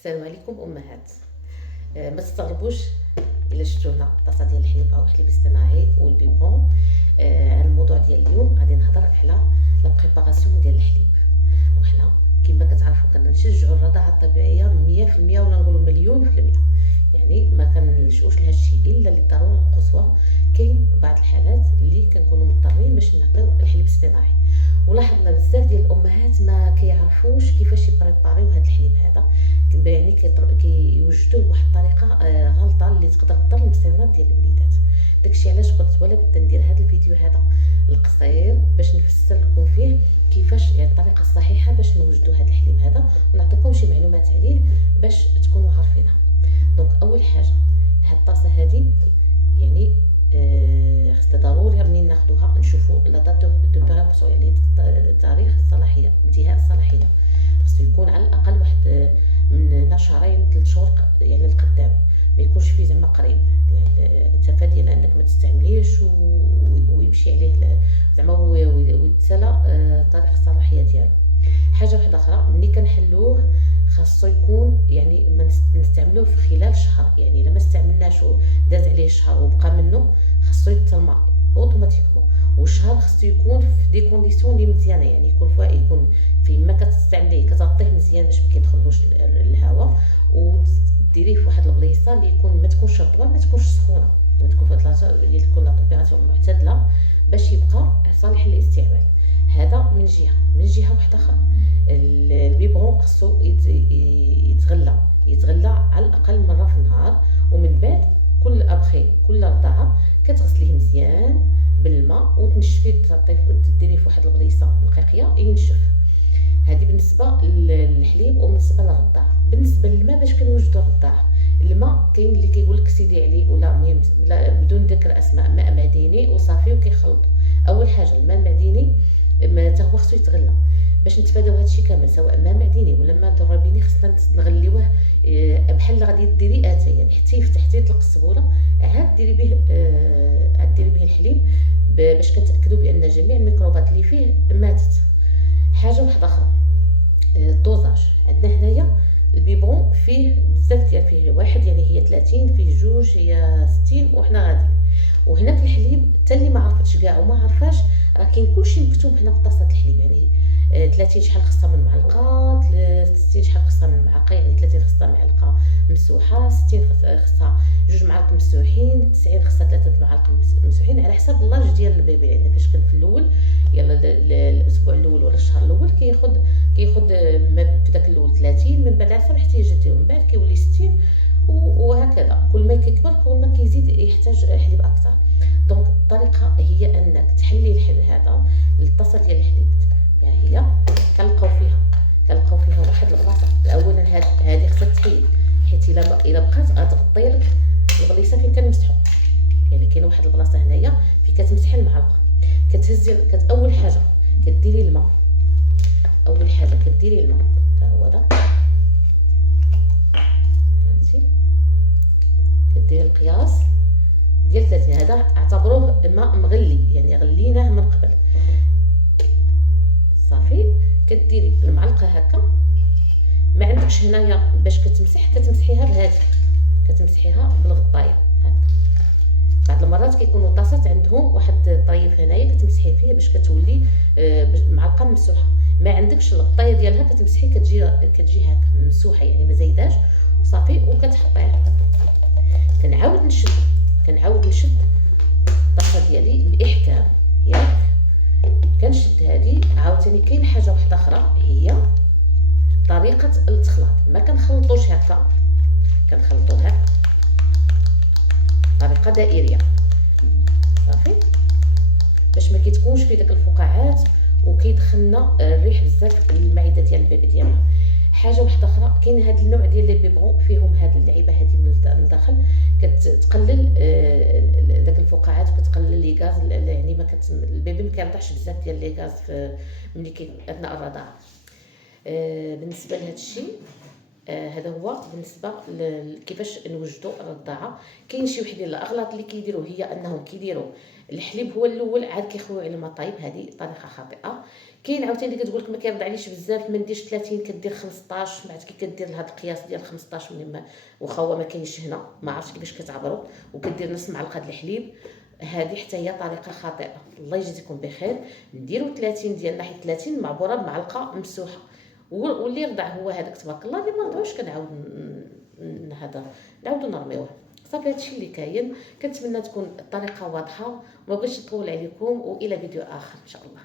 السلام عليكم امهات. ما تستغربوش الا شفتوا هنا طاسه ديال الحليب او حليب اصطناعي والبيبرون. على الموضوع ديال اليوم غادي نهضر على لا بريباراسيون ديال الحليب. وحنا كما كتعرفوا كنشجعوا الرضاعه الطبيعيه 100% ولا نقولوا مليون في المية. يعني ما كنلجؤوش لهذا الشيء الا للضروره القصوى. كاين بعض الحالات اللي كنكونوا مضطرين باش نعطيو الحليب الاصطناعي، ولاحظنا بزاف ديال الامهات ما كيعرفوش كيفاش يبريباريو هذا الحليب هذا. يعني كيوجدوه بواحد الطريقه غلطه اللي تقدر تضر المصيرات ديال الوليدات. داكشي علاش قلت ولا بد ندير هذا الفيديو هذا القصير باش نفسر لكم فيه كيفاش يعني الطريقه الصحيحه باش نوجدوا هذا الحليب هذا، ونعطيكم شي معلومات عليه باش تكونوا عارفينها. دونك اول حاجه هاد الطاسه هذه يعني خصنا ضروري منين ناخذوها نشوفوا لا دات دو بيرامبسيون، يعني تاريخ الصلاحيه، انتهاء الصلاحيه. خصو يكون على الاقل واحد من شهرين 3 شهور يعني القدام، ما يكونش فيه زعما قريب، يعني التفادي ديال انك ما تستعمليش ويمشي عليه زعما ويتسالى تاريخ الصلاحيه ديالو. حاجه واحده اخرى، ملي كنحلوه خاصو يكون يعني ما نستعملوه في خلال شهر، يعني الا ما استعملناش وداز عليه شهر وبقى منه خاصو يترمى اوتوماتيكمون. والشهر خاصو يكون في دي كونديسيون اللي مزيانه، يعني يكون يكون في ما كتستعمليه كتغطيه مزيان باش ما كيدخلوش الهواء، وديريه في واحد البليصه اللي يكون ما تكونش رطبه ما تكونش سخونه، ما تكون في بلاصه اللي تكون لا طمبيراتور معتدله باش يبقى صالح للاستعمال. هذا من جهه. من جهه واحده اخرى البيبرون خصو يتغلى على الاقل مره في النهار، ومن بعد كل رضعه كتغسليه مزيان بالماء وتنشفيه، تديريه في واحد البليصه نقيقيه ينشف. هذه بالنسبه للحليب وبالنسبه للرضاعه. بالنسبه للماء باش كنوجدوا الرضاعه، الماء كاين اللي كيقول لك سيدي عليه ولا المهم بدون ذكر اسماء، ماء معدني وصافي وكيخلطوا. اول حاجه الماء المعدني ما تا هو خصو يتغلى باش نتفاداو هادشي كامل، سواء ماء معدني ولا ماء ذربيني خصنا نغليوه بحال غادي ديري اتاي، يعني حتى يفتح حتى يطلق السبوله، عاد ديري به الحليب باش كنتاكدوا بان جميع الميكروبات اللي فيه ماتت. حاجه واحده اخرى، الدوزاج عندنا هنايا البيبرون فيه بزاف ديال، فيه واحد يعني هي 30، فيه جوج هي 60، وحنا غاديين. وهنا في الحليب حتى اللي ما عرفتش كاع وما عرفاش راه كاين كلشي مكتوب هنا في طاسه الحليب، يعني 30 شحال خصها من معلقه، 60 شحال خصها من معلقه، يعني 30 خصها معلقه مسوحه، 60 خصها 2 معالق مسوحين، 90 خصها 3 معالق مسوحين، على حسب اللاج ديال البيبي. يعني فاش كان في الاول يلا الاسبوع الاول ولا الشهر الاول كياخذ في داك الاول 30، من بعد حسب احتياجاته من بعد كيولي 60، وهكذا كل ما كيكبر كل ما كيزيد يحتاج حليب اكثر. دونك الطريقه هي انك تحلي الحليب هذا للطاسه ديال الحليب، يعني هي كنلقاو فيها واحد البلاصه. اولا هذه خصها تحيد، حيت الا بقات غتغطي لك البليصه فين كنمسحوا. يعني كاين واحد البلاصه هنايا فين كتمسحي المعلقه، كتهزي اول حاجه كديري الماء، ها هو هذا فهمتي، كديري القياس ديال 30، هذا اعتبروه ماء مغلي يعني غليناه من قبل. صافي كديري المعلقه هكا، ما عندكش هنايا باش كتمسحيها بهذه، كتمسحيها بالغطايه هكا. بعض المرات كيكونوا طاسات عندهم واحد الطريف هنايا كتمسحي فيه باش كتولي المعلقه ممسوحه، ما عندكش الغطايه ديالها كتمسحي كتجي هكا ممسوحه، يعني ما زايداش وصافي، وكتحطيها. كنعاود نشد الطاسه ديالي باحكام، ياك كنشد هذه. عاوتاني كاين حاجه واحده اخرى هي طريقه التخلاط، ما كنخلطوش هكا، كنخلطوها طريقه دائريه صافي باش ما كيتكونش في داك الفقاعات وكيدخلنا الريح بزاف المعده ديال البيبي ديالنا. حاجه واحده اخرى، كاين هذا النوع ديال لي بيبرون فيهم هذه اللعيبه هذه من الداخل كتقلل داك الفقاعات وكتقلل لي غاز، يعني البيبي ما كيرضعش بزاف ديال لي غاز ملي اثناء الرضاعه. بالنسبه لهذا الشيء هذا هو بالنسبه كيفاش نوجدوا الرضاعه. كاين شي وحدين الاغلاط اللي كيديروا هي انهم كيديروا الحليب هو الاول عاد كيخويو على ما طايب، هذه طريقه خاطئه. كاين عاوتاني اللي كتقول لك ما كيرضعنيش بزاف ما نديرش 30 كدير 15، بعد كي كدير لهاد القياس ديال 15 مما واخا هو ما كاينش هنا، ما عرفتش كيفاش كتعبروا، وكدير نص معلقه د الحليب، هذه حتى هي طريقه خاطئه. الله يجزيكم بخير، نديروا 30 ديال ناحيه 30 معبوره بمعلقه ممسوحه، واللي يرضع هو هذاك تبارك الله، اللي ما رضعوش كنعاود هذا نعاودو نرميوه. صافي هادشي اللي كاين. كنتمنى تكون الطريقه واضحه، وما بغيتش نطول عليكم، والى فيديو اخر ان شاء الله.